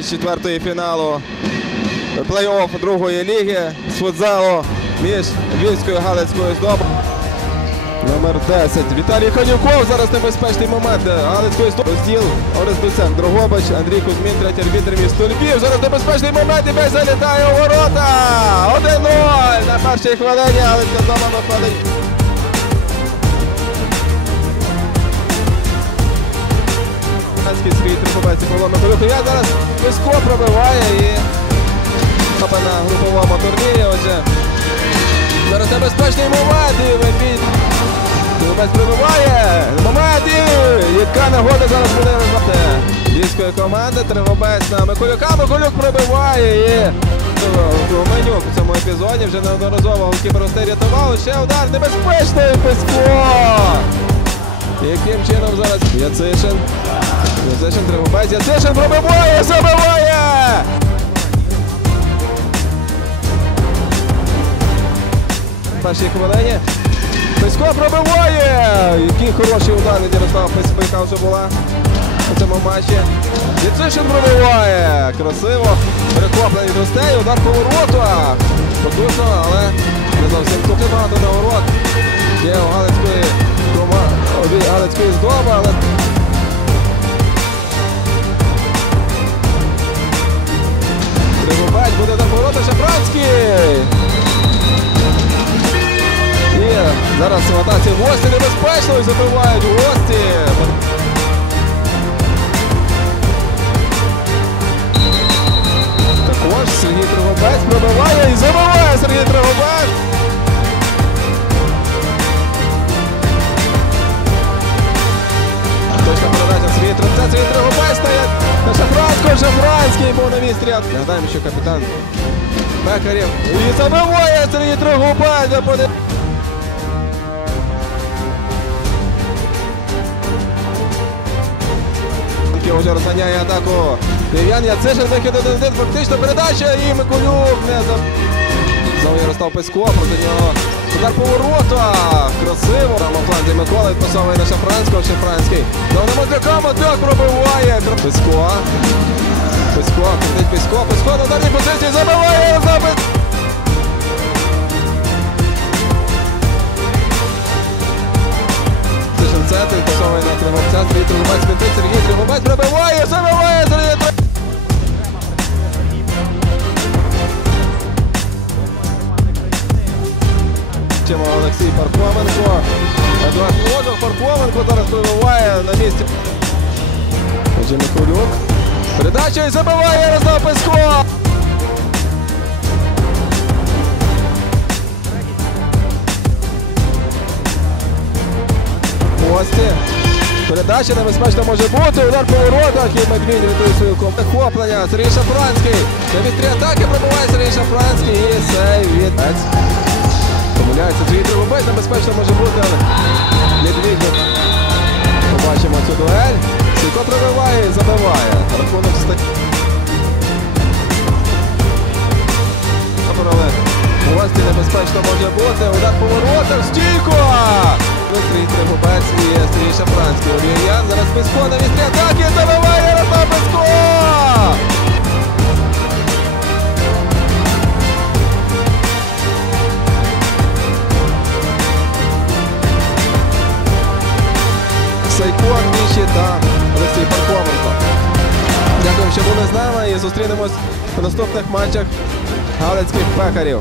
З четвертої фіналу плей-офф другої ліги з футзалу між Львівською і Галицькою здобою. Номер 10. Віталій Конюков. Зараз небезпечний момент. Галицької здобу. Розділ Орес Дуценк. Дрогобич. Андрій Кузьмін. Третій арбітр місто Львів. Зараз небезпечний момент. І м'яч залітає у ворота. 1-0 на першій хвилині. Галицька здоба виходить. Галицький свій трибубець Павло Миколюк. Я зараз Писко пробиває і Опа на груповому турнірі. Отже, зараз небезпечний момент. І Венбій Трибубець пробиває. Момент і яка нагода зараз буде розвати. Львівської команди. Трибубець на Миколюка. Миколюк пробиває і Менюк у цьому епізоді вже неодноразово голкіпер Остей рятував. Ще удар небезпечний Писко. Яким чином зараз Яцишин. Яцишин Трибубець. Яцишин пробиває, забиває! В першій хвилині. Писько пробиває! Який хороший удар від Ярослава Писька вже була у цьому матчі. Яцишин пробиває! Красиво. Перехоплений достей, удар по воротах. Потужно, але не зовсім тут багато на ворот. Є у Галицької здоби, але поворота Шафранський. І зараз в атаці гості небезпечно і забивають гості. Також Сергій Тригобець пробиває і забиває Сергій Тригобець. Точка передача Сергій Тригобець. Сергій Тригобець стає на Шафранського. Шафранський був на місці. Нагадаємо, що капітан Пекарів. І забиває Сергій. Буде- вже розганяє атаку. Дев'ян Яцишин вихід 1-1, фактично передача і Миколюк не за... Знову Ярослав Песько, проти нього удар по воротах. Красиво. Там у фланзі Микола відпасовує на Шафранського, Шафранський. Знову на Матляка, Матляк пробиває. Песько. Песько, крутить Песько, Песько на дальній позиції забиває Олексій Пархоменко. Едуард Лодок, Пархоменко зараз пробиває на місці. Миколюк. Передача і забиває Ярослав Песько. Гості. Передача небезпечно може бути. Удар по воротах і Медвідь рятує свою команду. Захоплення. Сергій Шафранський. На вістрі атаки пробиває Сергій Шафранський. І сейв Ець. Помиляється Сергій Тригубець. Небезпечно може бути, але Медвідь. Побачимо цю дуель. Сілько пробиває і забиває. Рахунок стає. Але гості небезпечно може бути. Удар по воротах. Стійко! Сергій Тригубець і Сергій Шафранський. Оліян зараз Песько на вістрі атаки. Забиває Ярослав Песько! Дякую, що були з нами і зустрінемось у наступних матчах Галицьких пекарів.